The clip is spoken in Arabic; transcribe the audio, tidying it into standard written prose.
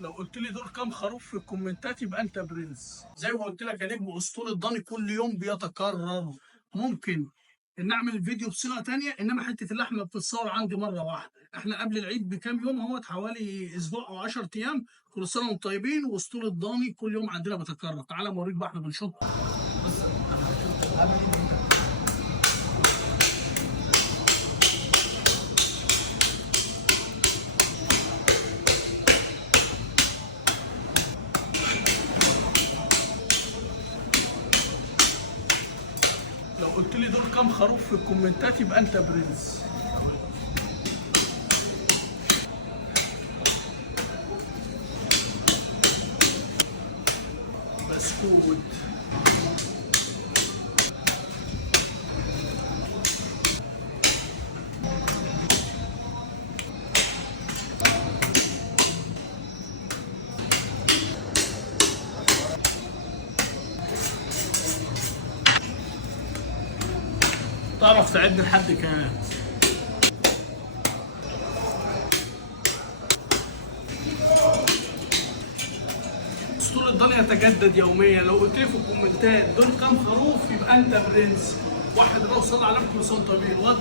لو قلت لي دول كام خروف في الكومنتات يبقى انت برنس. زي ما قلت لك يا نجم، اسطول الضاني كل يوم بيتكرر. ممكن نعمل فيديو بصيغه تانية، انما حته اللحمه بتتصور عندي مره واحده. احنا قبل العيد بكام يوم اهوت، حوالي اسبوع او 10 ايام. كل سنه وانتم طيبين. واسطول الضاني كل يوم عندنا بيتكرر. تعالى اوريك بقى احنا بنشوف. لو قلت لي دول كام خروف في الكومنتات يبقى انت برنس. بسكوت. تعرف تعد لحد كام؟ اسطول الضاني يتجدد يوميا. لو قلت لي في الكومنتات دول كام خروف يبقى انت برنس. واحد بقى وصلى على كل سنه طيبين. ود